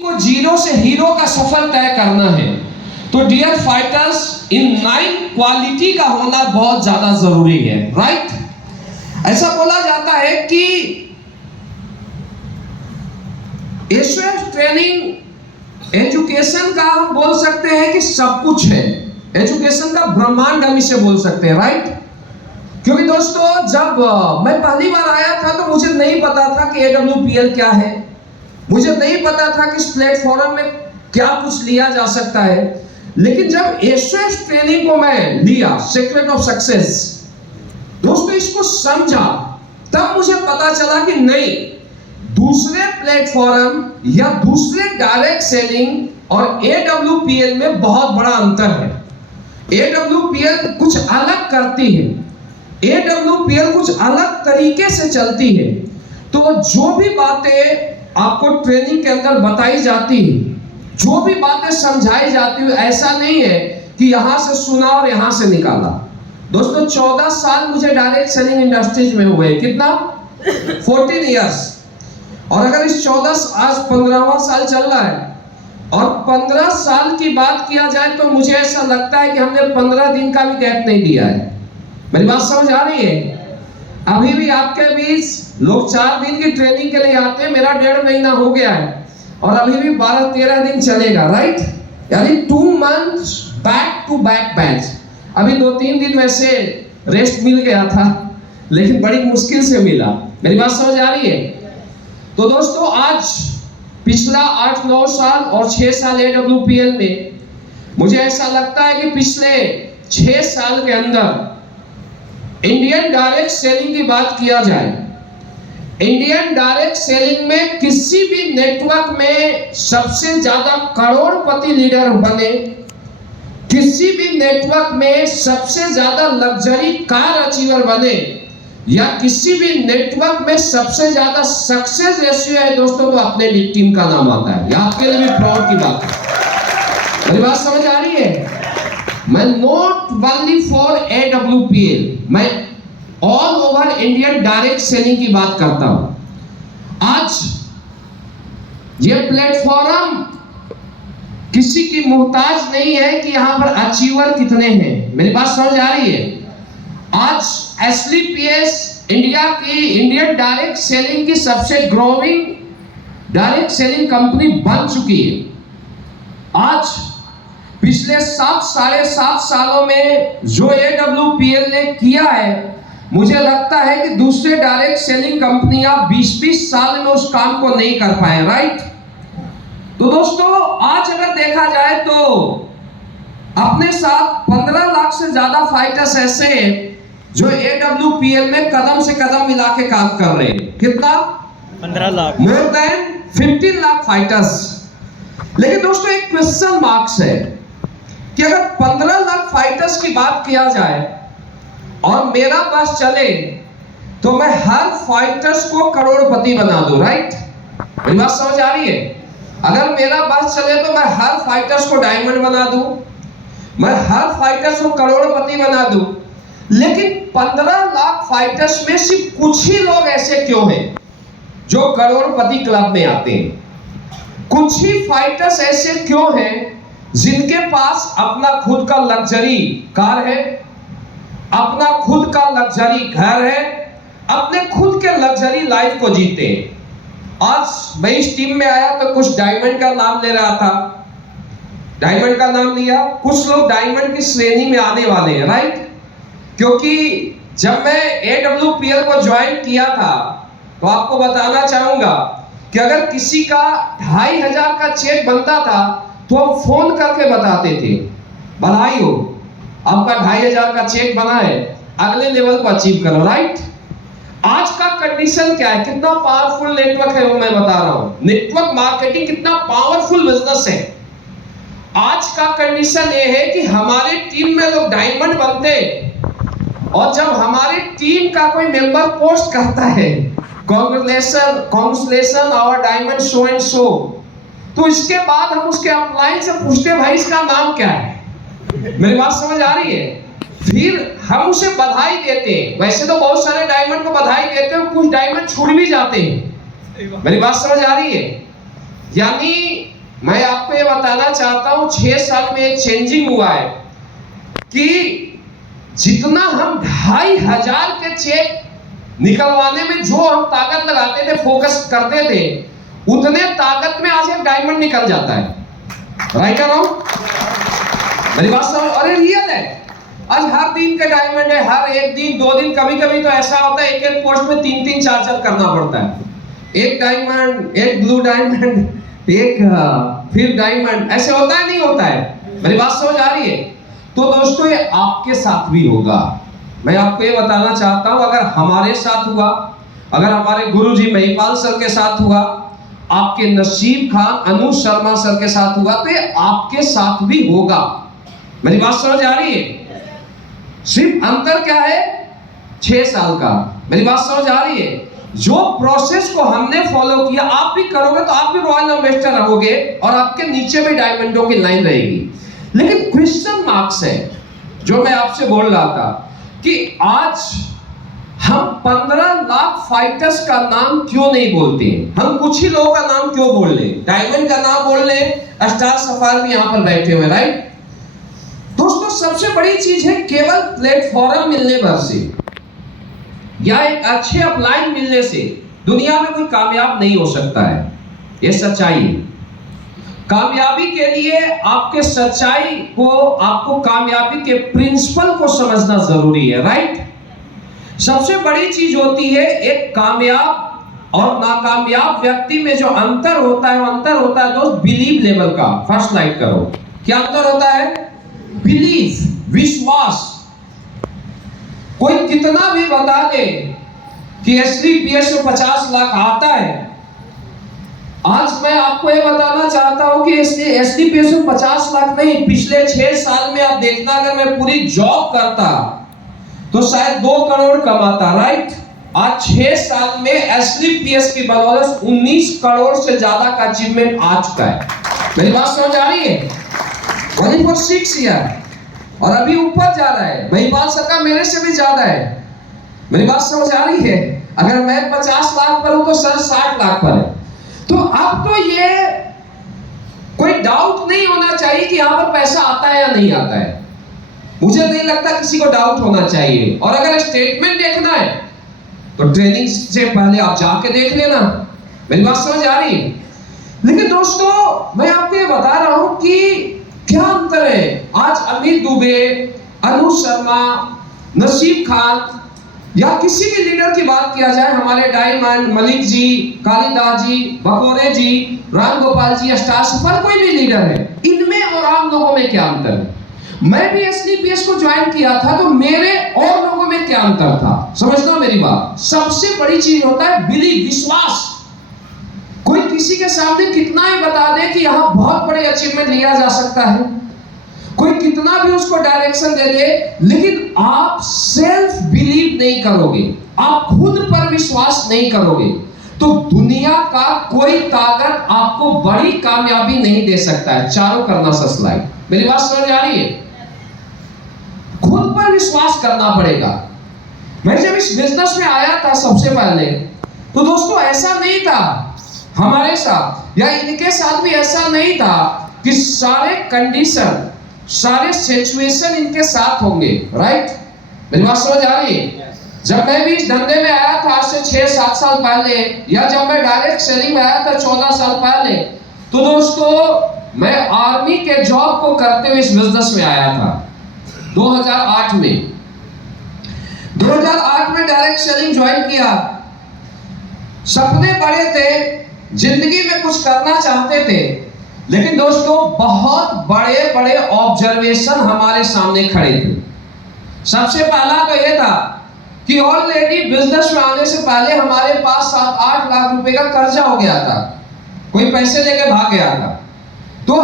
को जीरो से हीरो का सफर तय करना है तो डियर फाइटर्स इन 9 क्वालिटी का होना बहुत ज्यादा जरूरी है, राइट। ऐसा बोला जाता है कि एसओएस ट्रेनिंग एजुकेशन का हम बोल सकते हैं कि सब कुछ है, एजुकेशन का ब्रह्मांड हम इसे बोल सकते हैं, राइट। क्योंकि दोस्तों जब मैं पहली बार आया था तो मुझे नहीं पता था कि AWPL क्या है, मुझे नहीं पता था कि इस प्लेटफॉर्म में क्या कुछ लिया जा सकता है। लेकिन जब एसओएस ट्रेनिंग को मैं लिया, सीक्रेट ऑफ सक्सेस, दोस्तों इसको समझा, तब मुझे पता चला कि नहीं, दूसरे प्लेटफॉर्म या दूसरे डायरेक्ट सेलिंग और AWPL में बहुत बड़ा अंतर है। AWPL कुछ अलग करती है, AWPL कुछ अलग तरीके से चलती है। तो जो भी बातें आपको ट्रेनिंग के अंदर बताई जाती है, जो भी बातें समझाई जाती है, ऐसा नहीं है कि यहां से सुना और यहां से निकाला। दोस्तों 14 साल मुझे डायरेक्ट सेलिंग इंडस्ट्रीज में हुए, कितना 14 इयर्स। और अगर इस 14 आज 15वां साल चल रहा है और 15 साल की बात किया जाए तो मुझे ऐसा लगता है कि हमने 15 दिन का भी गैप नहीं दिया है। मेरी बात समझ आ रही है? अभी भी आपके बीच लोग 4 दिन की ट्रेनिंग के लिए आते हैं, मेरा 1.5 महीना हो गया है और अभी भी 12-13 दिन चलेगा, राइट। यानी 2 months back to back batch. अभी 2-3 दिन वैसे रेस्ट मिल गया था, लेकिन बड़ी मुश्किल से मिला। मेरी बात समझ आ रही है? तो दोस्तों आज पिछला 8-9 साल और 6 साल AWPL में मुझे ऐसा लगता है कि पिछले 6 साल के अंदर इंडियन डायरेक्ट सेलिंग की बात किया जाए, इंडियन डायरेक्ट सेलिंग में किसी भी नेटवर्क में सबसे ज्यादा करोड़पति लीडर बने, किसी भी नेटवर्क में सबसे ज्यादा लग्जरी कार अचीवर बने, या किसी भी नेटवर्क में सबसे ज्यादा सक्सेस रेशियो है दोस्तों, तो अपने टीम का नाम आता है। यह आपके लिए भी प्राउड की बात है। मेरी बात समझ आ रही है? मैं नॉट ओनली फॉर AWPL, मैं all over Indian direct selling की बात करता हूं। आज ये प्लेटफॉर्म किसी की मोहताज नहीं है कि यहां पर अचीवर कितने हैं। मेरी बात समझ आ रही है? आज SLPS इंडिया की, इंडियन डायरेक्ट सेलिंग की सबसे ग्रोइंग डायरेक्ट सेलिंग कंपनी बन चुकी है। आज पिछले 7-7.5 सालों में जो AWPL ने किया है, मुझे लगता है कि दूसरे डायरेक्ट सेलिंग कंपनियां 20-20 साल में उस काम को नहीं कर पाए, राइट। तो दोस्तों आज अगर देखा जाए तो अपने साथ 15 लाख से ज्यादा फाइटर्स ऐसे हैं जो AWPL में कदम से कदम मिला के काम कर रहे हैं। कितना? 15 lakh, more than 15 lakh fighters. लेकिन दोस्तों एक क्वेश्चन मार्क्स है कि अगर 15 लाख फाइटर्स की बात किया जाए और मेरा बस चले तो मैं हर फाइटर्स को करोड़पति बना दूं, राइट। मेरी बात समझ आ रही है? अगर मेरा बस चले तो मैं हर फाइटर्स को डायमंड बना दूं, मैं हर फाइटर्स को करोड़पति बना दूं। लेकिन 15 लाख फाइटर्स में सिर्फ कुछ ही लोग ऐसे क्यों हैं जो करोड़पति क्लब में आते हैं? कुछ ही फाइटर्स ऐसे क्यों हैं जिनके पास अपना खुद का लग्जरी कार है, अपना खुद का लग्जरी घर है, अपने खुद के लग्जरी लाइफ को जीते? आज मैं इस टीम में आया तो कुछ डायमंड का नाम ले रहा था, डायमंड का नाम लिया, कुछ लोग डायमंड की श्रेणी में आने वाले हैं, राइट। क्योंकि जब मैं AWPL को ज्वाइन किया था तो आपको बताना चाहूंगा कि अगर किसी का 2500 का चेक बनता था तो हम फोन करके बताते थे, बधाई हो, आपका 2500 का चेक बना है, अगले लेवल को अचीव करो, राइट। आज का कंडीशन क्या है? कितना पावरफुल नेटवर्क है वो मैं बता रहा हूं। नेटवर्क मार्केटिंग कितना पावरफुल बिजनेस है। आज का कंडीशन ये है कि हमारे टीम में लोग डायमंड बनते और जब हमारी टीम का कोई मेंबर पोस्ट करता है congratulation our diamond show and show, तो इसके बाद हम उसके अपलाइन से पूछते भाई इसका नाम क्या है। मेरी बात समझ आ रही है? फिर हम उसे बधाई देते हैं। वैसे तो बहुत सारे डायमंड को बधाई देते हैं, कुछ डायमंड छूट भी जाते हैं। मेरी बात समझ आ रही है? यानी मैं आपको ये बताना चाहता हूं 6 साल में एक चेंजिंग हुआ है कि जितना हम 2500 के चेक निकलवाने में जो हम ताकत लगाते थे, फोकस करते थे, उतने ताकत में आज एक डायमंड निकल जाता है। राइट कर रहा हूं? मेरी बात समझ? अरे रियल है। आज हर दिन का डायमंड है, हर एक दिन 2 दिन, कभी कभी तो ऐसा होता है एक एक पोस्ट में 3-3 4-4 करना पड़ता है। एक डायमंड, एक ब्लू डायमंड, एक फिर डायमंड, ऐसे होता है नहीं होता है? मेरी बात समझ आ रही है? तो दोस्तों ये आपके साथ भी होगा। मैं आपको ये बताना चाहता हूं, अगर हमारे साथ हुआ, अगर हमारे गुरुजी महिपाल सर के साथ हुआ, आपके नसीब खान अनुज शर्मा सर के साथ हुआ, तो ये आपके साथ भी होगा। मेरी बात समझ आ रही है? सिर्फ अंतर क्या है? 6 साल का। मेरी बात समझ आ रही है? जो प्रोसेस को हमने फॉलो किया आप भी करोगे तो आप भी रॉयल इन्वेस्टर रहोगे और आपके नीचे भी डायमंडों की लाइन रहेगी। लेकिन क्वेश्चन मार्क्स है जो मैं आपसे बोल रहा था कि आज हम 15 लाख फाइटर्स का नाम क्यों नहीं बोलते? हम कुछ ही लोगों का नाम क्यों बोल ले? डायमंड का नाम बोल ले, स्टार सफार भी यहां पर बैठे हुए, राइट? दोस्तों सबसे बड़ी चीज है केवल प्लेटफॉर्म मिलने भर से या एक अच्छे अपलाइन मिलने से दुनिया में कोई कामयाब नहीं हो सकता है। ये सच्चाई है। कामयाबी के लिए आपके सच्चाई को, आपको कामयाबी के प्रिंसिपल को समझना जरूरी है, राइट? सबसे बड़ी चीज होती है एक कामयाब और नाकामयाब व्यक्ति में जो अंतर होता है, वो अंतर होता है दोस्त बिलीव लेवल का। फर्स्ट लाइक करो, क्या अंतर होता है? बिलीफ, विश्वास। कोई कितना भी बता दे कि एसडीपीएस में 50 लाख आता है, आज मैं आपको ये बताना चाहता हूं कि एसडीपीएस में 50 लाख नहीं, पिछले 6 साल में आप देखना, अगर मैं पूरी जॉब करता तो शायद 2 करोड़ कमाता, राइट? आज 6 साल में एसडीपीएस की बदौलत 19 करोड़ से ज्यादा का अचीवमेंट आ चुका है। मेरी बात समझ आ रही है? 1.6 ईयर और अभी ऊपर जा रहा है। महिपाल सर का मेरे से भी ज्यादा है। मेरी बात समझ आ रही है? अगर मैं 50 लाख पर हूं तो सर 60 लाख पर है। तो अब तो ये कोई डाउट नहीं होना चाहिए कि यहां पर पैसा आता है या नहीं आता है। मुझे नहीं लगता किसी को डाउट होना चाहिए। और अगर स्टेटमेंट देखना है तो ट्रेनिंग से पहले आप जाके देख लेना। मेरी बात समझ आ रही है? लेकिन दोस्तों मैं आपको ये बता रहा हूं कि क्या अंतर है। आज अमित दुबे, अनुज शर्मा, नसीब खान या किसी भी लीडर की बात किया जाए, हमारे डायमंड, मलिक जी, कालिदास जी, बकोरे जी, राम गोपाल जी, स्टार सफर, कोई भी लीडर है, इनमें और आम लोगों में क्या अंतर है? मैं भी एसडीपीएस को ज्वाइन किया था तो मेरे और लोगों में क्या अंतर था? समझना मेरी बात। सबसे बड़ी चीज होता है बिलीव, विश्वास। कोई किसी के सामने कितना ही बता दे कि यहां बहुत बड़े अचीवमेंट लिया जा सकता है, कोई कितना भी उसको डायरेक्शन दे दे, लेकिन आप सेल्फ बिलीव नहीं करोगे, आप खुद पर विश्वास नहीं करोगे, तो दुनिया का कोई ताकत आपको बड़ी कामयाबी नहीं दे सकता है। चारों करना सा स्लाइड। मेरी बात समझ आ रही है? खुद पर विश्वास करना पड़ेगा। मैं जब इस बिजनेस में आया था सबसे पहले, तो दोस्तों ऐसा नहीं था हमारे साथ या इनके साथ भी ऐसा नहीं था कि सारे कंडीशन, सारे सिचुएशन इनके साथ होंगे, राइट? मेरी बात समझ आ रही है? जब मैं भी इस धंधे में आया था आज से 6-7 साल पहले, या जब मैं डायरेक्ट सेलिंग में आया था 14 साल पहले, तो दोस्तों मैं आर्मी के जॉब को करते हुए इस बिजनेस में आया था 2008 में। 2008 में डायरेक्ट सेलिंग ज्वाइन किया। सपने बड़े थे, जिंदगी में कुछ करना चाहते थे, लेकिन दोस्तों बहुत बड़े बड़े ऑब्जर्वेशन हमारे सामने खड़े थे। सबसे पहला तो यह था कि ऑलरेडी बिजनेस में आने से पहले हमारे पास 7-8 लाख रुपए का कर्जा हो गया था, कोई पैसे लेके भाग गया था। तो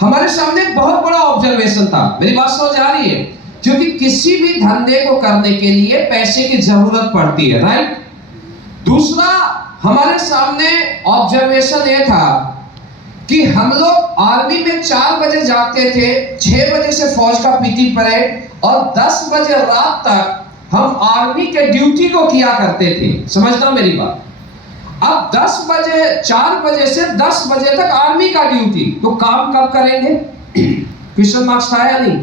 हमारे सामने बहुत बड़ा ऑब्जर्वेशन था। मेरी बात समझ आ रही है? क्योंकि किसी भी धंधे को करने के लिए पैसे की जरूरत पड़ती है, राइट? दूसरा हमारे सामने ऑब्जर्वेशन ये था कि हम लोग आर्मी में 4 बजे जाते थे, 6 बजे से फौज का पीटी परेड और 10 बजे रात तक हम आर्मी के ड्यूटी को किया करते थे। समझना मेरी बात। अब 10 बजे 4 बजे से 10 बजे तक आर्मी का ड्यूटी, तो काम कब करेंगे? क्वेश्चन मार्क्स था या नहीं?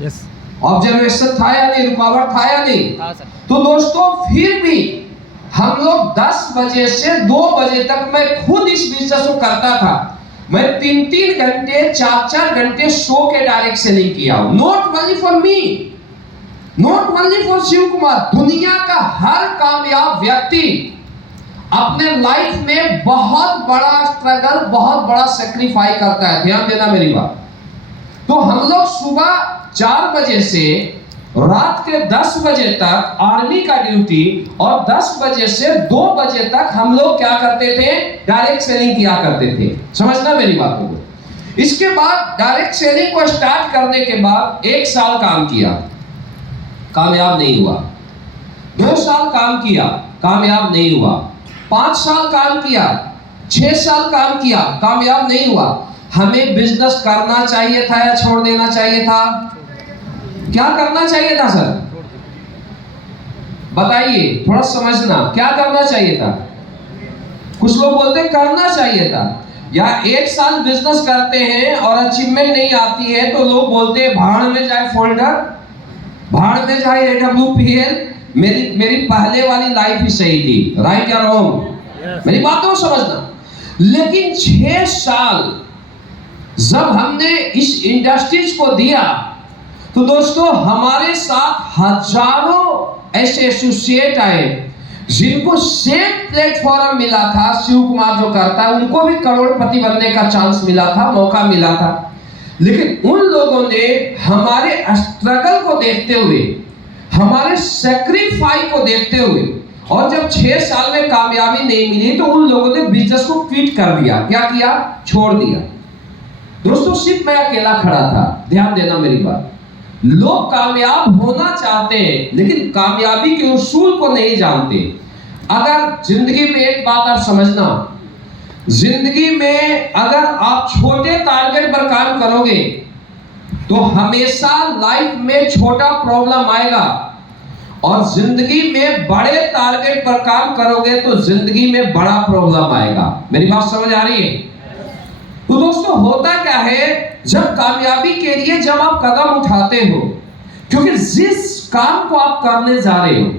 यस ऑब्जर्वेशन था या नहीं? रुकावट था या नहीं? तो दोस्तों फिर भी हम लोग 10 बजे से 2 बजे तक, मैं खुद इस बिजनेस को करता था, मैं 3-3 घंटे 4-4 घंटे सो के डायरेक्ट सेलिंग किया हूं। Not only for me, not only for Shiv Kumar, दुनिया का हर कामयाब व्यक्ति अपने लाइफ में बहुत बड़ा स्ट्रगल, बहुत बड़ा सेक्रीफाई करता है। ध्यान देना मेरी बात। तो हम लोग सुबह 4 बजे से रात के 10 बजे तक आर्मी का ड्यूटी, और 10 बजे से 2 बजे तक हम लोग क्या करते थे? डायरेक्ट सेलिंग किया करते थे। समझना मेरी बात को। इसके बाद डायरेक्ट सेलिंग को स्टार्ट करने के बाद 1 साल काम किया, कामयाब नहीं हुआ। 2 साल काम किया, कामयाब नहीं हुआ। 5 साल काम किया, 6 साल काम किया, कामयाब नहीं हुआ। हमें बिजनेस करना चाहिए था या छोड़ देना चाहिए था? क्या करना चाहिए था सर? बताइए, थोड़ा समझना, क्या करना चाहिए था? कुछ लोग बोलते हैं करना चाहिए था। या 1 साल बिजनेस करते हैं और अचीवमेंट नहीं आती है तो लोग बोलते हैं भाड़ में जाए फोल्डर, भाड़ में जाए AWPL, मेरी पहले वाली लाइफ ही सही थी। राइट या रॉन्ग? मेरी बात को समझना। लेकिन 6 साल जब हमने इस इंडस्ट्रीज को दिया, तो दोस्तों हमारे साथ हजारों ऐसे एसोसिएट आए जिनको सेम प्लेटफॉर्म मिला था। शिव कुमार जो करता है, उनको भी करोड़पति बनने का चांस मिला था, मौका मिला था। लेकिन उन लोगों ने हमारे स्ट्रगल को देखते हुए, हमारे सेक्रीफाई को देखते हुए, और जब 6 साल में कामयाबी नहीं मिली तो उन लोगों ने बिजनेस को क्विट कर दिया। क्या किया? छोड़ दिया। दोस्तों सिर्फ मैं अकेला खड़ा था। ध्यान देना मेरी बात। लोग कामयाब होना चाहते हैं लेकिन कामयाबी के उसूल को नहीं जानते। अगर जिंदगी में एक बात आप समझना, जिंदगी में अगर आप छोटे टारगेट पर काम करोगे तो हमेशा लाइफ में छोटा प्रॉब्लम आएगा, और जिंदगी में बड़े टारगेट पर काम करोगे तो जिंदगी में बड़ा प्रॉब्लम आएगा। मेरी बात समझ आ रही है? तो दोस्तों होता क्या है, जब कामयाबी के लिए जब आप कदम उठाते हो, क्योंकि जिस काम को आप करने जा रहे हो,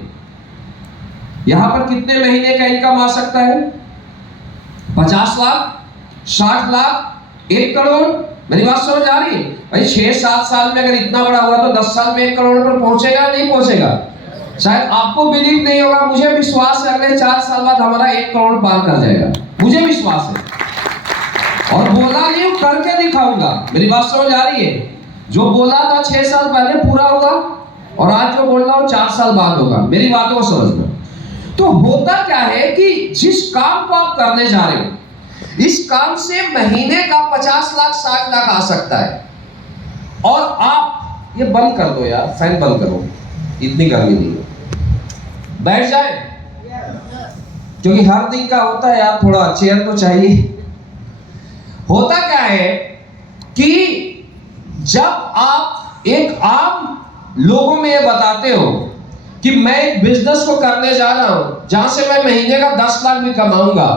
यहां पर कितने महीने का इनकम आ सकता है? 50 लाख, 60 लाख, 1 करोड़। मेरी बात समझ आ रही है भाई? 6-7 साल में अगर इतना बड़ा हुआ तो 10 साल में 1 करोड़ पर पहुंचेगा नहीं पहुंचेगा? शायद आपको बिलीव नहीं होगा, मुझे विश्वास है अगले 4 साल बाद हमारा 1 करोड़ पार कर जाएगा। मुझे विश्वास है, और बोला नहीं, करके दिखाऊंगा। मेरी बात समझ आ रही है? जो बोला था 6 साल पहले पूरा होगा, और आज जो बोल रहा हूं 4 साल बाद होगा। मेरी बातों को समझना। तो होता क्या है कि जिस काम को आप करने जा रहे हो, इस काम से महीने का 50 लाख 60 लाख आ सकता है, और आप ये बंद कर दो यार, फैन बंद करो, इतनी गर्मी नहीं है, बैठ जाए, क्योंकि हर दिन का होता है यार, थोड़ा चेयर तो चाहिए। होता क्या है कि जब आप एक आम लोगों में ये बताते हो कि मैं एक बिजनेस को करने जा रहा हूं जहां से मैं महीने का 10 लाख भी कमाऊंगा,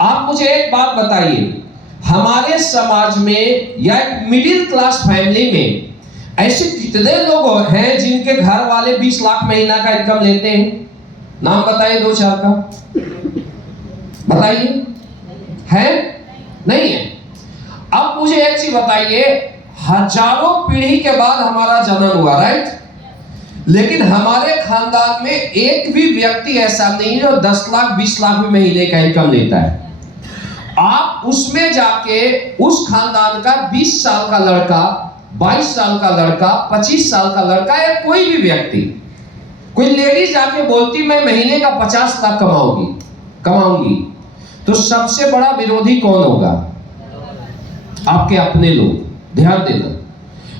आप मुझे एक बात बताइए, हमारे समाज में या एक मिडिल क्लास फैमिली में ऐसे कितने लोग हैं जिनके घर वाले 20 लाख महीना का इनकम लेते हैं? नाम बताइए 2-4 का, बताइए। है? नहीं है। अब मुझे एक चीज बताइए, हजारों पीढ़ी के बाद हमारा जन्म हुआ, राइट? लेकिन हमारे खानदान में एक भी व्यक्ति ऐसा नहीं जो 10 लाख 20 लाख में महीने का इनकम लेता है। आप उसमें जाके उस खानदान का 20 साल का लड़का, 22 साल का लड़का, 25 साल का लड़का, या कोई भी व्यक्ति, कोई लेडीज जाके बोलती मैं महीने का 50 लाख कमाऊंगी, तो सबसे बड़ा विरोधी कौन होगा? आपके अपने लोग। ध्यान देना,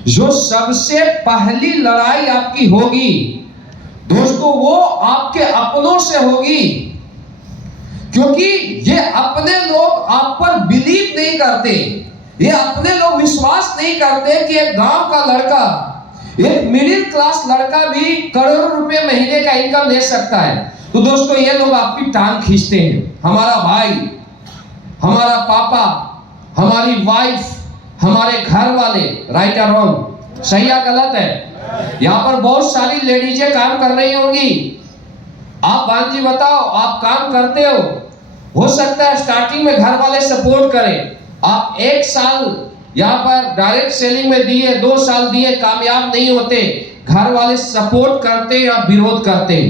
जो सबसे पहली लड़ाई आपकी होगी दोस्तों, वो आपके अपनों से होगी, क्योंकि ये अपने लोग आप पर बिलीव नहीं करते, ये अपने लोग विश्वास नहीं करते कि एक गांव का लड़का, एक मिडिल क्लास लड़का भी करोड़ों रुपए महीने का इनकम ले सकता है। तो दोस्तों ये लोग आपकी टांग खींचते हैं, हमारा भाई, हमारा पापा, हमारी वाइफ, हमारे घर वाले, राइट और रॉन्ग, सही या गलत है? यहाँ पर बहुत सारी लेडीजें काम कर रही होंगी। आप बहन जी बताओ, आप काम करते हो सकता है स्टार्टिंग में घर वाले सपोर्ट करें, आप 1 साल यहाँ पर डायरेक्ट सेलिंग में दिए, 2 साल दिए, कामयाब नहीं होते, घर वाले सपोर्ट करते या विरोध करते,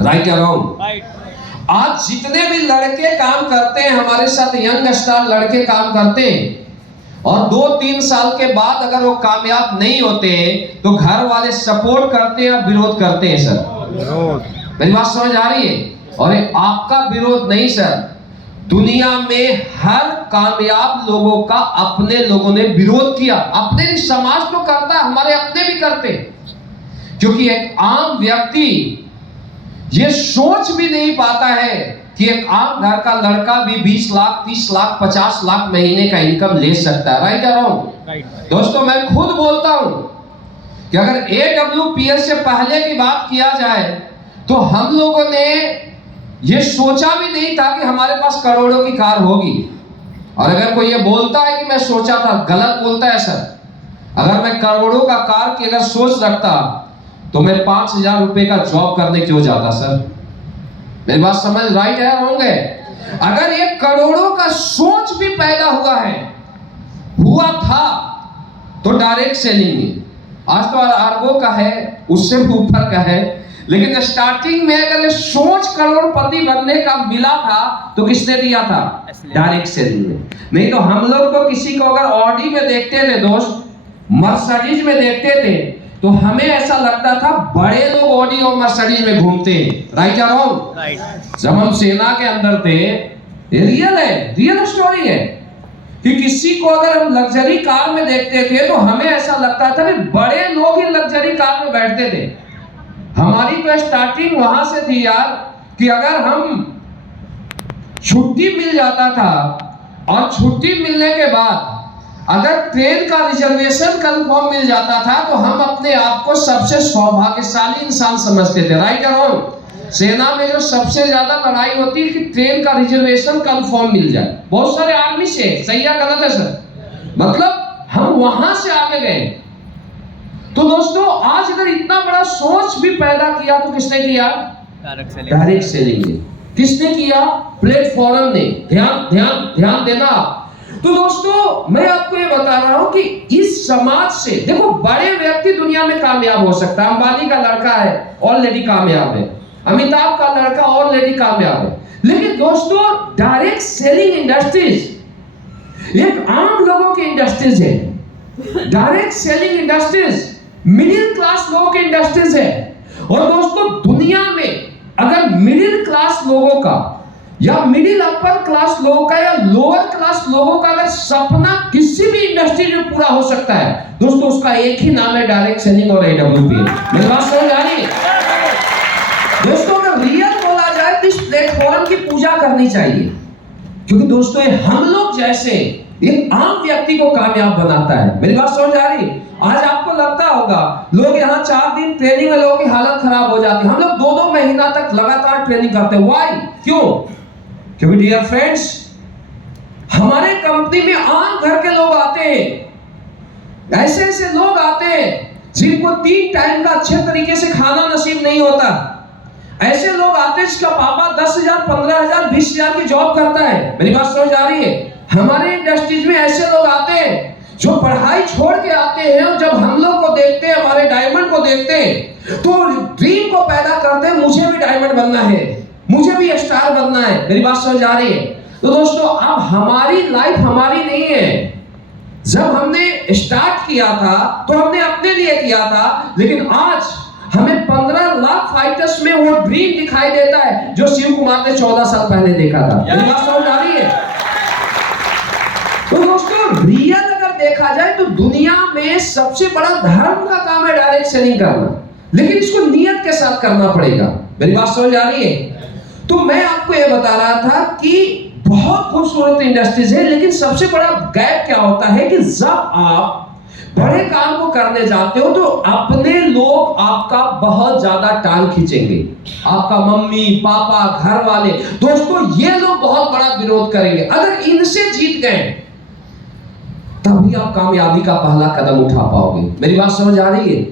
राइट या रॉन्ग? आज जितने भी लड़के काम करते हैं हमारे साथ, यंग स्टार लड़के काम करते हैं, और 2-3 साल के बाद अगर वो कामयाब नहीं होते तो घर वाले सपोर्ट करते हैं या विरोध करते हैं? सर मेरी बात समझ आ रही है? और आपका विरोध नहीं सर, दुनिया में हर कामयाब लोगों का अपने लोगों ने विरोध किया। अपने नहीं, समाज तो करता, हमारे अपने भी करते, क्योंकि एक आम व्यक्ति ये सोच भी नहीं पाता है कि एक आम घर का लड़का भी 20 लाख, 30 लाख, 50 लाख महीने का इनकम ले सकता है, राइट या रॉन्ग? दोस्तों मैं खुद बोलता हूं कि अगर AWPS से पहले की बात किया जाए तो हम लोगों ने ये सोचा भी नहीं था कि हमारे पास करोड़ों की कार होगी। और अगर कोई ये बोलता है कि मैं सोचा था, गलत बोलता है सर। अगर मैं करोड़ों का कार की अगर सोच रखता तो मैं 5,000 रुपए का जॉब करने क्यों जाता सर? मेरी बात समझ राइट है होंगे? अगर ये करोड़ों का सोच भी पैदा हुआ था तो डायरेक्ट सेलिंग में, आज तो अरबों का है, उससे भी ऊपर का है, लेकिन स्टार्टिंग में अगर ये सोच करोड़पति बनने का मिला था तो किसने दिया था? डायरेक्ट सेलिंग में। नहीं तो हम लोग तो किसी को अगर ऑडी में देखते थे दोस्त, मर्सिडीज में देखते थे, तो हमें ऐसा लगता था बड़े लोग ऑडी और मर्सिडीज में घूमते हैं, राइट या रॉन्ग? राइट। जब हम सेना के अंदर थे, ये रियल है, रियल स्टोरी है, कि किसी को अगर हम लग्जरी कार में देखते थे तो हमें ऐसा लगता था कि बड़े लोग ही लग्जरी कार में बैठते थे। हमारी तो स्टार्टिंग वहां से थी यार, कि अगर हम छुट्टी मिल जाता था और छुट्टी मिलने के बाद अगर ट्रेन का रिजर्वेशन कंफर्म मिल जाता था तो हम अपने आप को सबसे सौभाग्यशाली इंसान समझते थे, राइट या रॉन्ग? सेना में जो सबसे ज्यादा लड़ाई होती है कि ट्रेन का रिजर्वेशन कंफर्म मिल जाए, बहुत सारे आर्मी से, सही या गलत है सर? मतलब हम वहां से आगे गए। तो दोस्तों आज अगर इतना बड़ा सोच भी पैदा किया तो किसने किया? डायरेक्ट सेलिंग ने। किसने किया? प्लेटफॉर्म ने। ध्यान ध्यान ध्यान देना। तो दोस्तों मैं आपको ये बता रहा हूं कि इस समाज से, देखो बड़े व्यक्ति दुनिया में कामयाब हो सकता है। अंबानी का लड़का है, ऑलरेडी कामयाब है। अमिताभ का लड़का ऑलरेडी कामयाब है। लेकिन दोस्तों डायरेक्ट सेलिंग इंडस्ट्रीज एक आम लोगों की इंडस्ट्रीज है। Direct selling industries middle class लोगों की इंडस्ट्रीज है। और दोस्तों दुनिया में अगर मिडिल क्लास लोगों का या मिडिल अपर क्लास लोगों का या लोअर क्लास लोगों का अगर सपना किसी भी इंडस्ट्री में पूरा हो सकता है दोस्तों, उसका एक ही नाम है डायरेक्ट सेलिंग और AWPS। मेरी बात समझ आ रही है दोस्तों? अगर रियल बोला जाए तो इस प्लेटफॉर्म की पूजा करनी चाहिए, क्योंकि दोस्तों ये हम लोग जैसे एक आम व्यक्ति को कामयाब बनाता है। मेरी बात समझ आ रही है? आज आपको लगता होगा लोग यहाँ 4 दिन ट्रेनिंग में लोगों की हालत खराब हो जाती है। हम लोग 2-2 महीना तक लगातार ट्रेनिंग करते हैं। व्हाई? क्यों? क्योंकि डियर फ्रेंड्स हमारे कंपनी में आम घर के लोग आते हैं। ऐसे ऐसे लोग आते हैं जिनको 3 टाइम का अच्छे तरीके से खाना नसीब नहीं होता। ऐसे लोग आते हैं जिसका पापा 10,000, 15,000, 20,000 की जॉब करता है। मेरी बात समझ आ रही है? हमारे इंडस्ट्रीज में ऐसे लोग आते हैं जो पढ़ाई छोड़ के आते हैं, और जब हम लोग को देखते हैं, हमारे डायमंड को देखते हैं, तो ड्रीम को पैदा करते हैं, मुझे भी डायमंड बनना है, मुझे भी स्टार बनना है। मेरी बात समझ आ रही है? तो दोस्तों अब हमारी लाइफ हमारी नहीं है। जब हमने स्टार्ट किया था तो हमने अपने लिए किया था, लेकिन आज हमें 15 लाख फाइटर्स में वो ड्रीम दिखाई देता है जो शिव कुमार ने 14 साल पहले देखा था। मेरी बात समझ आ रही है? तो दोस्तों रियल अगर देखा जाए तो दुनिया में सबसे बड़ा धर्म का काम है डायरेक्ट सेलिंग करना, लेकिन इसको नियत के साथ करना पड़ेगा। मेरी बात समझ आ रही है? तो मैं आपको ये बता रहा था कि बहुत खूबसूरत इंडस्ट्रीज है, लेकिन सबसे बड़ा गैप क्या होता है कि जब आप बड़े काम को करने जाते हो तो अपने लोग आपका बहुत ज्यादा टांग खींचेंगे, आपका मम्मी पापा घर वाले। दोस्तों ये लोग बहुत बड़ा विरोध करेंगे। अगर इनसे जीत गए तभी आप कामयाबी का पहला कदम उठा पाओगे। मेरी बात समझ आ रही है?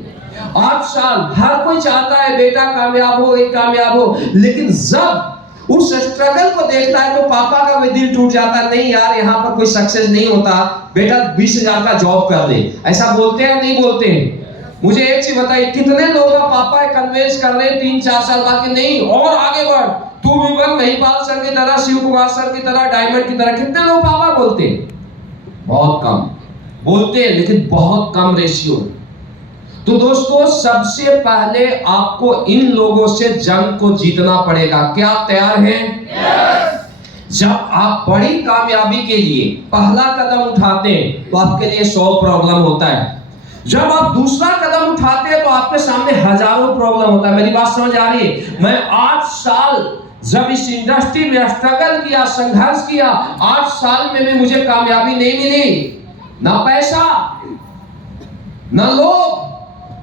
8 साल हर कोई चाहता है बेटा कामयाब हो, एक कामयाब हो, लेकिन जब उस स्ट्रगल को देखता है तो पापा का भी दिल टूट जाता है। नहीं यार, यहाँ पर कोई सक्सेस नहीं होता, बेटा 20,000 का जॉब कर दे। ऐसा बोलते हैं नहीं बोलते हैं? मुझे एक चीज बताइए, कितने लोग का पापा कन्विंस कर रहे हैं 3-4 साल बाद कि नहीं और आगे बढ़, तू भी बन महिपाल सर की तरह, शिव कुमार सर की तरह, डायमंड की तरह। कितने लोग पापा बोलते हैं? बहुत कम बोलते हैं, लेकिन बहुत कम रेशियो। तो दोस्तों सबसे पहले आपको इन लोगों से जंग को जीतना पड़ेगा। क्या आप तैयार हैं? yes! जब आप बड़ी कामयाबी के लिए पहला कदम उठाते हैं तो आपके लिए 100 प्रॉब्लम होता है। जब आप दूसरा कदम उठाते हैं तो आपके सामने हजारों प्रॉब्लम होता है। मेरी बात समझ आ रही है? मैं 8 साल जब इस इंडस्ट्री में स्ट्रगल किया, संघर्ष किया, 8 साल में भी मुझे कामयाबी नहीं मिली। ना पैसा, ना लोग,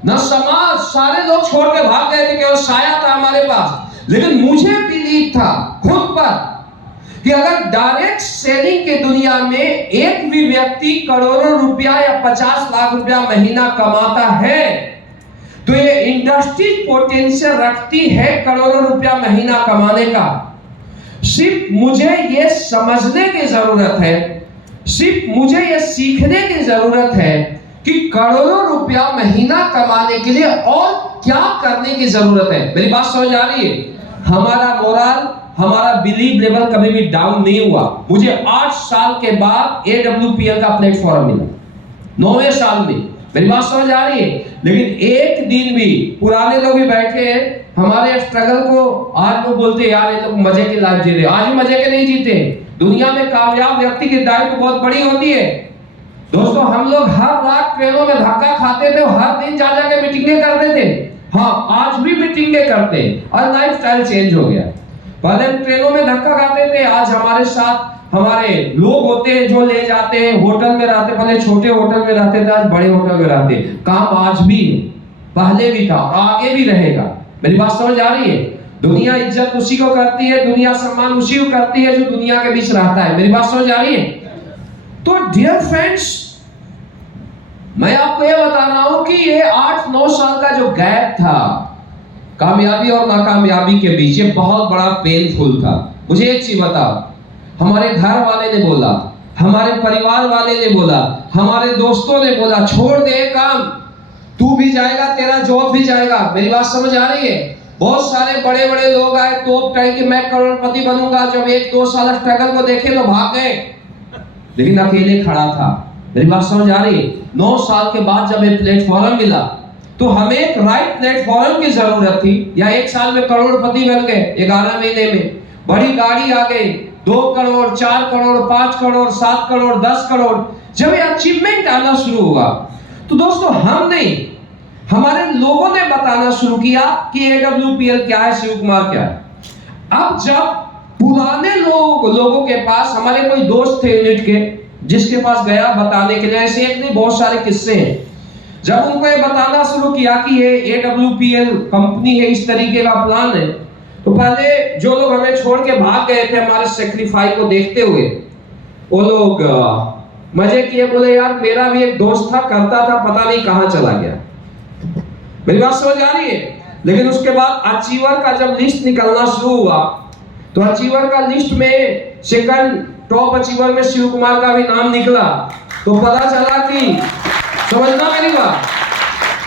ना समाज, सारे लोग छोड़ के भाग गए थे, केवल साया था हमारे पास। लेकिन मुझे बिलीव था खुद पर कि अगर डायरेक्ट सेलिंग के दुनिया में एक भी व्यक्ति करोड़ों रुपया या 50 लाख रुपया महीना कमाता है तो ये इंडस्ट्री पोटेंशियल रखती है करोड़ों रुपया महीना कमाने का। सिर्फ मुझे ये समझने की जरूरत है, सिर्फ मुझे ये सीखने की जरूरत है कि करोड़ों रुपया महीना कमाने के लिए और क्या करने की जरूरत है। मेरी बात समझ आ रही है? हमारा मोरल, हमारा बिलीव लेवल कभी भी डाउन नहीं हुआ। मुझे 8 साल के बाद AWPL का प्लेटफॉर्म मिला, 9वें साल में। मेरी बात समझ आ रही है? लेकिन एक दिन भी पुराने लोग भी बैठे हैं हमारे स्ट्रगल को, आज लोग बोलते यार ये लोग मजे की लाइफ जी रहे। आज भी मजे के नहीं जीते। दुनिया में कामयाब व्यक्ति की दायित्व बहुत बड़ी होती है। दोस्तों हम लोग हर रात ट्रेनों में धक्का खाते थे, हर दिन जा जाके मीटिंगें करते थे। हाँ, आज भी मीटिंगें करते हैं और लाइफस्टाइल चेंज हो गया। पहले ट्रेनों में धक्का खाते थे, आज हमारे साथ हमारे लोग होते हैं जो ले जाते हैं। होटल में रहते, पहले छोटे होटल में रहते थे, आज बड़े होटल में रहते। काम आज भी है, पहले भी था और आगे भी रहेगा। मेरी बात समझ आ रही है? दुनिया इज्जत उसी को करती है, दुनिया सम्मान उसी को करती है जो दुनिया के बीच रहता है। मेरी बात समझ आ रही है? तो डियर फ्रेंड्स, मैं आपको यह बता रहा हूं कि ये 8-9 साल का जो गैप था कामयाबी और नाकामयाबी के बीच, ये बहुत बड़ा पेनफुल था। मुझे एक चीज बताओ, हमारे घर वाले ने बोला, हमारे परिवार वाले ने बोला, हमारे दोस्तों ने बोला छोड़ दे काम, तू भी जाएगा, तेरा जॉब भी जाएगा। मेरी बात समझ आ रही है? बहुत सारे बड़े बड़े लोग आए तोप टाइम कि मैं करोड़पति बनूंगा, जब 1-2 साल स्ट्रगल को देखे तो भाग गए, लेकिन अकेले खड़ा था। मेरी बात समझ आ रही है? 9 साल के बाद जब ये प्लेटफॉर्म मिला तो हमें एक राइट प्लेटफॉर्म की जरूरत थी। या 1 साल में करोड़पति बन गए, 11 महीने में बड़ी गाड़ी आ गई, 2 करोड़, 4 करोड़, 5 करोड़, 7 करोड़, 10 करोड़। जब ये अचीवमेंट आना शुरू हुआ तो दोस्तों हम नहीं, हमारे लोगों ने बताना शुरू किया कि AWPL क्या है, शिव कुमार क्या है। अब जब पुराने लोगों के पास, हमारे कोई दोस्त थे यूनिट के, जिसके पास गया बताने के लिए, ऐसे एक नहीं बहुत सारे किस्से हैं। जब उनको ये बताना शुरू किया कि ये AWPL कंपनी है, इस तरीके का प्लान है, तो पहले जो लोग हमें छोड़ के भाग गए थे हमारे सेक्रीफाइस को देखते हुए, वो लोग मजे किए, बोले यार मेरा भी एक दोस्त था, करता था, पता नहीं कहां चला गया। मेरी बात समझ आ रही है? लेकिन उसके बाद अचीवर का जब लिस्ट निकलना शुरू हुआ तो अचीवर का लिस्ट में सेकंड टॉप अचीवर में शिव कुमार का भी नाम निकला। तो पता चला कि, समझना मेरी बात,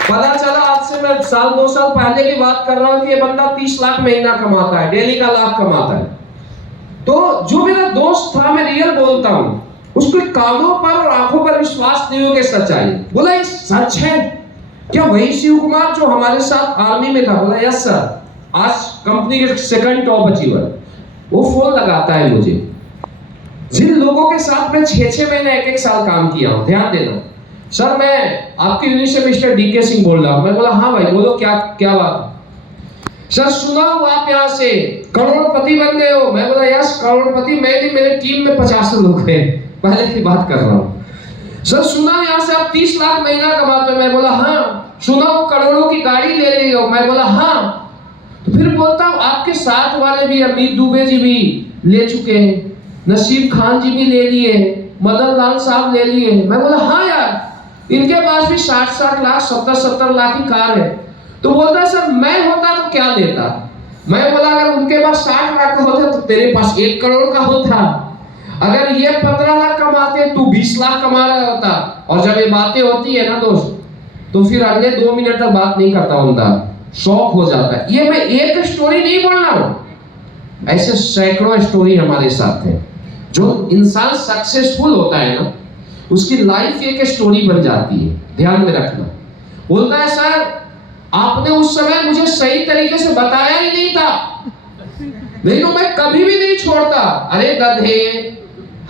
पता चला आज से मैं 1-2 साल पहले की बात कर रहा हूं कि ये बंदा 30 लाख महीना कमाता है, डेली का लाख कमाता है। तो जो मेरा दोस्त था, मैं रियल बोलता हूं, उसके कानों पर और आंखों पर विश्वास नहीं हो कि सच्चाई। बोला ये सच है क्या? वही शिव कुमार जो हमारे साथ आर्मी में था? बोला यस सर, आज कंपनी के सेकंड टॉप अचीवर। वो फोन लगाता है मुझे, जिन लोगों के साथ मैं 6-6 महीने 1-1 साल काम किया हूं, ध्यान देना सर, मैं आपकी यूनिट से मिस्टर DK सिंह बोल रहा हूं। मैं बोला हाँ भाई बोलो, क्या बात? सर सुना हूं आप यहाँ से करोड़पति बन गए हो। मैं बोला यस करोड़पति मैं नहीं, मेरे टीम में 50 लोग हैं, पहले की बात कर रहा हूँ। सर सुना यहाँ से आप 30 लाख महीना कमाते हो। मैं बोला हाँ। सुना वो करोड़ों की गाड़ी ले ली हो। मैं बोला हाँ। तो फिर बोलता हूँ आपके साथ वाले भी, अमित दुबे जी भी ले चुके हैं, नसीब खान जी भी ले लिए, मदन लाल साहब ले लिए। मैं बोला हाँ यार, इनके पास भी 60-60 लाख 70-70 लाख की कार है। तो बोलता सर मैं होता तो क्या लेता। मैं बोला अगर उनके पास 60 लाख का होता तो तेरे पास 1 करोड़ का होता। अगर ये 15 लाख कमाते तू 20 लाख कमा रहा होता। और जब ये बातें होती है ना दोस्त, तो फिर अगले 2 मिनट तक बात नहीं करता होता, शौक हो जाता है। ये मैं एक स्टोरी नहीं बोल रहा हूं, ऐसे सैकड़ों स्टोरी हमारे साथ है। जो इंसान सक्सेसफुल होता है ना, उसकी लाइफ एक स्टोरी बन जाती है, ध्यान में रखना। बोलता है सर आपने उस समय मुझे सही तरीके से बताया ही नहीं था, नहीं तो मैं कभी भी नहीं छोड़ता। अरे गधे,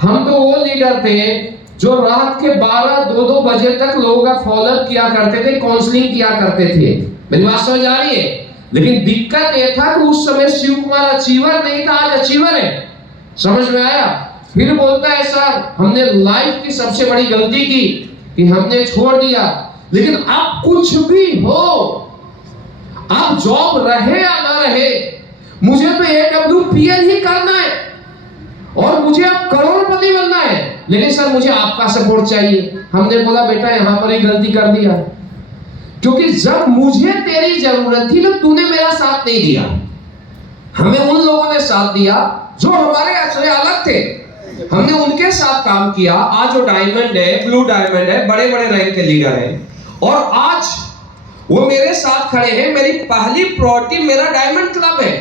हम तो वो लीडर थे जो रात के 12-2 बजे तक लोगों का फॉलोअप किया करते थे, काउंसलिंग किया करते थे। मेरी बात समझ आ रही है? लेकिन दिक्कत ये था कि उस समय शिव कुमार अचीवर नहीं था, आज अचीवर है। समझ में आया? फिर बोलता है सर हमने लाइफ की सबसे बड़ी गलती की कि हमने छोड़ दिया। लेकिन अब कुछ भी हो, अब जॉब रहे या ना रहे, मुझे तो AWPL ही करना है और मुझे अब करोड़पति बनना है। लेकिन सर मुझे आपका सपोर्ट चाहिए। हमने बोला बेटा यहां पर ही गलती कर दिया, क्योंकि जब मुझे तेरी जरूरत थी तो तूने मेरा साथ नहीं दिया। हमें उन लोगों ने साथ दिया जो हमारे से अलग थे, हमने उनके साथ काम किया। आज जो डायमंड है, ब्लू डायमंड है, बड़े बड़े रैंक के लीडर हैं, और आज वो मेरे साथ खड़े हैं। मेरी पहली प्रायोरिटी मेरा डायमंड क्लब है।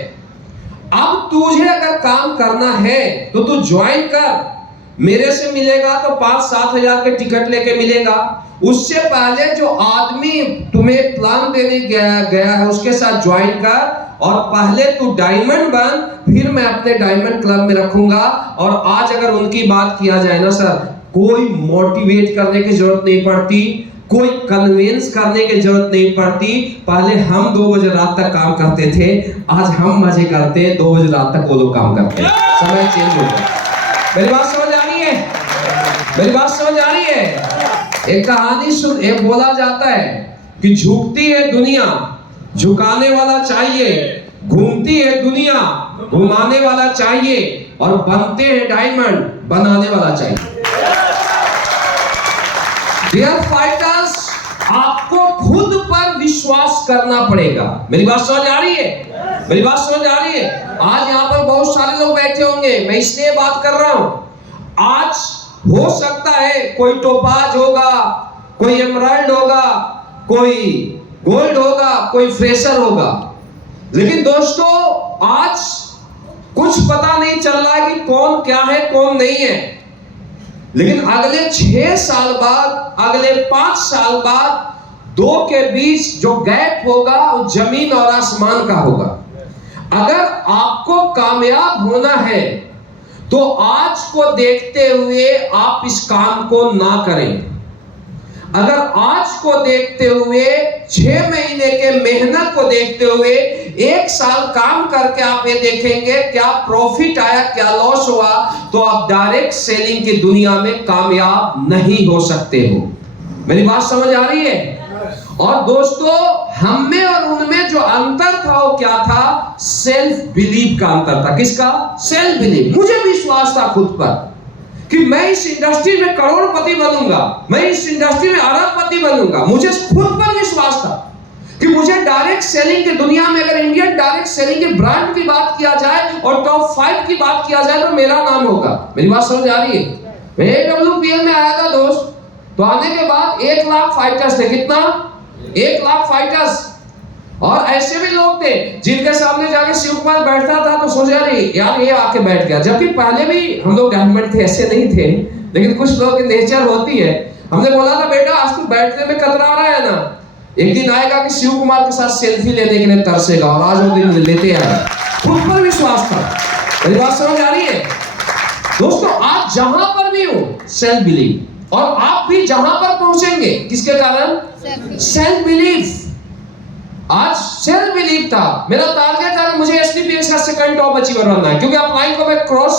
अब तुझे अगर काम करना है तो तू ज्वाइन कर। मेरे से मिलेगा तो 5-7 हजार के टिकट लेके मिलेगा। उससे पहले जो आदमी तुम्हें प्लान देने गया है उसके साथ ज्वाइन कर, और पहले तू डायमंड बन, फिर मैं अपने डायमंड क्लब में रखूंगा। और आज अगर उनकी बात किया जाए ना सर, कोई मोटिवेट करने की जरूरत नहीं पड़ती, कोई कन्विंस करने की जरूरत नहीं पड़ती। पहले हम 2 बजे रात तक काम करते थे, आज हम मजे करते हैं, 2 बजे रात तक वो लोग काम करते हैं। समय चेंज हो गया। मेरी बात समझ आ रही है? मेरी बात समझ आ रही है? एक कहानी सुन, एक बोला जाता है कि झुकती है दुनिया, झुकाने वाला चाहिए, घूमती है दुनिया, घुमाने वाला चाहिए, और बनते हैं डायमंड, बनाने वाला चाहिए। डियर फाइटर्स, आपको खुद पर विश्वास करना पड़ेगा। मेरी बात समझ आ रही है? मेरी बात समझ आ रही है? आज यहाँ पर बहुत सारे लोग बैठे होंगे, मैं इसलिए बात कर रहा हूं। आज हो सकता है कोई टोपाज होगा, कोई एमराल्ड होगा, कोई गोल्ड होगा, कोई फ्रेशर होगा, लेकिन दोस्तों आज कुछ पता नहीं चल रहा है कि कौन क्या है कौन नहीं है। लेकिन अगले 6 साल बाद, अगले 5 साल बाद, 2 के बीच जो गैप होगा वो जमीन और आसमान का होगा। अगर आपको कामयाब होना है तो आज को देखते हुए आप इस काम को ना करें। अगर आज को देखते हुए, 6 महीने के मेहनत को देखते हुए, 1 साल काम करके आप ये देखेंगे क्या प्रॉफिट आया क्या लॉस हुआ, तो आप डायरेक्ट सेलिंग की दुनिया में कामयाब नहीं हो सकते हो। मेरी बात समझ आ रही है? और दोस्तों हम में और उनमें जो अंतर था वो क्या था? सेल्फ बिलीव का अंतर था। किसका? Self believe. मुझे विश्वास था खुद पर कि मैं इस इंडस्ट्री में करोड़पति बनूंगा, मैं इस इंडस्ट्री में अरबपति बनूंगा। मुझे खुद पर विश्वास था कि मुझे डायरेक्ट सेलिंग की दुनिया में, अगर इंडियन डायरेक्ट सेलिंग के ब्रांड की बात किया जाए और टॉप 5 की बात किया जाए तो मेरा नाम होगा। मेरी बात समझ आ रही है? मैं AWPL में आया था दोस्त, तो आने के बाद 1 लाख फाइटर्स थे। कितना? 1 लाख फाइटर्स। और ऐसे भी लोग थे जिनके सामने जाके शिव कुमार बैठता था तो सोचा नहीं यार ये आके बैठ गया, जबकि पहले भी हम लोग डायमंड थे, ऐसे नहीं थे। लेकिन कुछ लोगों की नेचर होती है। हमने बोला था बेटा आज तू बैठने में कतरा रहा है ना, एक दिन आएगा कि शिव कुमार के साथ सेल्फी लेने के लिए तरसेगा, और आज वो दिन लेते आए। खुद पर विश्वास था। मेरी बात समझ आ रही है? दोस्तों आज जहां पर भी हो सेल्फ बिलीव, और आप भी जहां पर पहुंचेंगे किसके कारण? Self believe. आज सेल्फ बिलीव था। मेरा टारगेट था कि मुझे STPS का सेकंड टॉप अचीवर बनना है, क्योंकि अपलाइन को मैं क्रॉस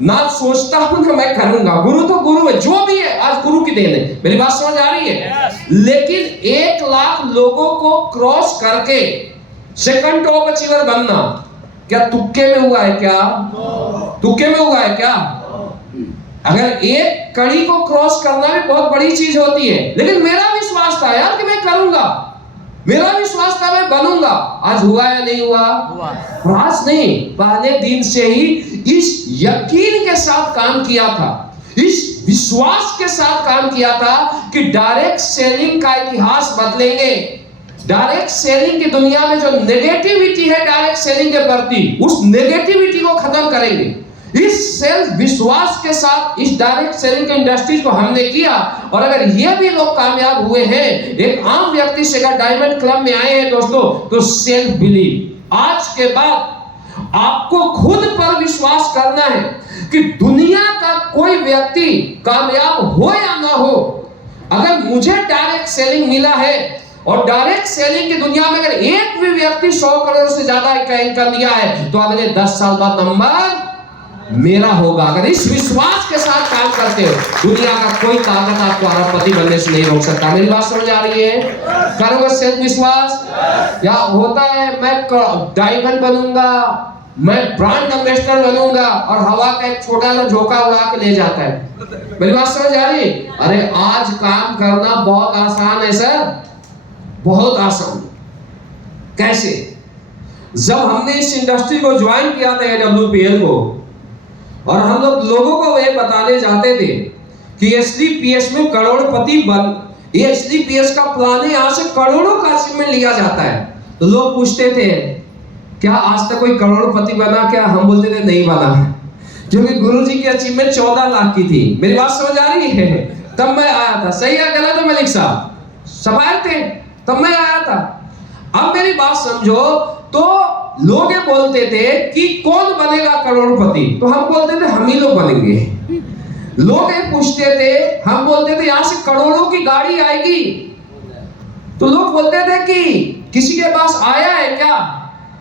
ना सोचता हूं कि मैं करूंगा। गुरु तो गुरु है, जो भी है। आज गुरु की देन है। मेरी बात समझ आ रही है? लेकिन 1 लाख लोगों को क्रॉस करके सेकंड टॉप अचीवर बनना क्या तुक्के में हुआ है क्या? तुक्के में हुआ है क्या? अगर एक कड़ी को क्रॉस करना भी बहुत बड़ी चीज होती है, लेकिन मेरा विश्वास था यार कि मैं करूंगा, मेरा विश्वास था मैं बनूंगा। आज हुआ या नहीं हुआ? आज नहीं, पहले दिन से ही इस यकीन के साथ काम किया था, इस विश्वास के साथ काम किया था कि डायरेक्ट सेलिंग का इतिहास बदलेंगे। डायरेक्ट सेलिंग की दुनिया में जो नेगेटिविटी है डायरेक्ट सेलिंग के प्रति, उस नेगेटिविटी को खत्म करेंगे। इस सेल्फ विश्वास के साथ इस डायरेक्ट सेलिंग के इंडस्ट्रीज को हमने किया, और अगर ये भी लोग कामयाब हुए हैं, एक आम व्यक्ति से अगर डायमंड क्लब में आए हैं दोस्तों, तो सेल्फ बिलीव, आज के बाद आपको खुद पर विश्वास करना है कि दुनिया का कोई व्यक्ति कामयाब हो या ना हो, अगर मुझे डायरेक्ट सेलिंग मिला है और डायरेक्ट सेलिंग की दुनिया में अगर एक भी व्यक्ति 100 करोड़ से ज्यादा का इनकम लिया है, तो अगले 10 साल बाद नंबर मेरा होगा। अगर इस विश्वास के साथ काम करते हो, दुनिया का कोई ताकत आपको अरबपति बनने से नहीं रोक सकता। मेरी बात समझ आ रही है? करोगे सेल्फ विश्वास? या होता है मैं डायमंड बनूंगा, मैं ब्रांड एम्बेसडर बनूंगा, और हवा का एक छोटा सा झोंका उड़ा के ले जाता है। मेरी बात समझ आ रही? अरे आज काम करना बहुत आसान है सर, बहुत आसान। कैसे? जब हमने इस इंडस्ट्री को ज्वाइन किया था AWPL को, और हम लोग लोगों को ये बताने जाते थे कि SLPS में करोड़पति बन, ये SLPS का प्लान है, यहाँ से करोड़ों का अचीवमेंट लिया जाता है। तो लोग पूछते थे क्या आज तक कोई करोड़पति बना क्या? हम बोलते थे नहीं बना, क्योंकि गुरुजी की अचीवमेंट 14 लाख की थी। मेरी बात समझ आ रही है? तब मैं आया था, सही है गलत है मलिक साहब? सब आए थे तब मैं आया था। अब मेरी बात समझो, तो लोग ये बोलते थे कि कौन बनेगा करोड़पति, तो हम बोलते थे हम ही लोग बनेंगे। लोग ये पूछते थे, हम बोलते थे यहां से करोड़ों की गाड़ी आएगी, तो लोग बोलते थे कि किसी के पास आया है क्या?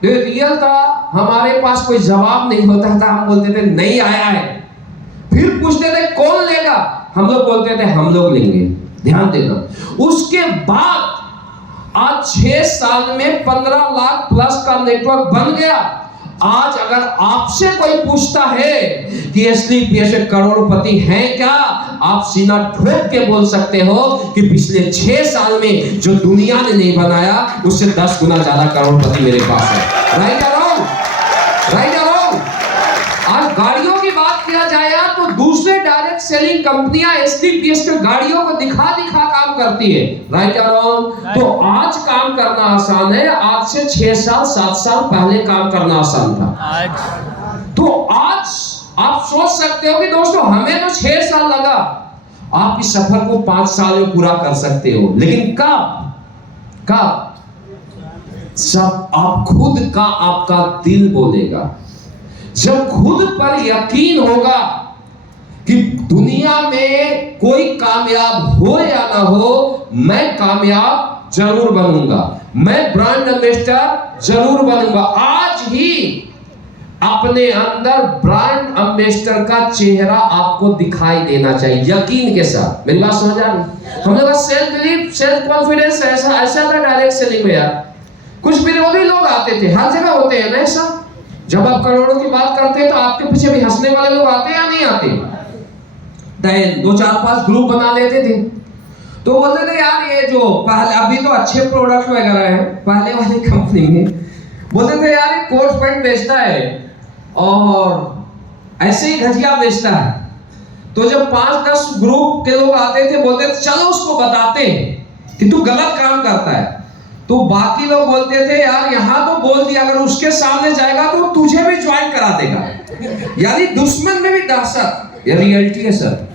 जो रियल था, हमारे पास कोई जवाब नहीं होता था, हम बोलते थे नहीं आया है। फिर पूछते थे कौन लेगा, हम लोग बोलते थे हम लोग लेंगे। ध्यान देना, उसके बाद आज 6 साल में 15 लाख प्लस का नेटवर्क बन गया। आज अगर आपसे कोई पूछता है कि SLPS में करोड़पति हैं क्या, आप सीना ठोक के बोल सकते हो कि पिछले 6 साल में जो दुनिया ने नहीं बनाया, उससे 10 गुना ज्यादा करोड़पति मेरे पास है। राइट या रॉन्ग? राइट या रॉन्ग? आज गाड़ियों की बात किया जाए तो दूसरे डायरेक्ट सेलिंग कंपनियां SLPS के गाड़ियों को दिखा दिखा काम करती है। राइट या रॉन्ग? तो आज काम करना आसान है, आज से 6 साल 7 साल पहले काम करना आसान था। तो आज आप सोच सकते हो कि दोस्तों हमें तो 6 साल लगा, आप इस सफर को 5 साल में पूरा कर सकते हो। लेकिन कब? जब आप खुद का, आपका दिल बोलेगा, जब खुद पर यकीन होगा कि दुनिया में कोई कामयाब हो या ना हो, मैं कामयाब जरूर बनूंगा, मैं ब्रांड एम्बेसडर जरूर बनूंगा। आज ही अपने अंदर ब्रांड एम्बेसडर का चेहरा आपको दिखाई देना चाहिए, यकीन के साथ। मेरी बात समझ आ रही? हम लोग सेल्फ बिलीफ, सेल्फ कॉन्फिडेंस ऐसा था डायरेक्ट सेलिंग में यार। कुछ विरोधी लोग आते थे, हर जगह होते हैं ना ऐसा। जब आप करोड़ों की बात करते हैं तो आपके पीछे भी हंसने वाले लोग आते हैं या नहीं आते? 2 4 5 ग्रुप बना लेते थे, तो बोलते थे यार ये जो पहले, अभी तो अच्छे प्रोडक्ट वगैरह हैं पहले वाली कंपनी में, बोलते थे यार ये कोट पैंट बेचता है और ऐसे ही घटिया बेचता है। तो जब 5-10 ग्रुप के लोग आते थे, बोलते थे चलो उसको बताते हैं कि तू गलत काम करता है। तो बाकी लोग बोलते थे यार यहां तो बोल दिया, अगर उसके सामने जाएगा तो तुझे भी ज्वाइन करा देगा। यानी दुश्मन में भी दहशत, ये रियलिटी है सर।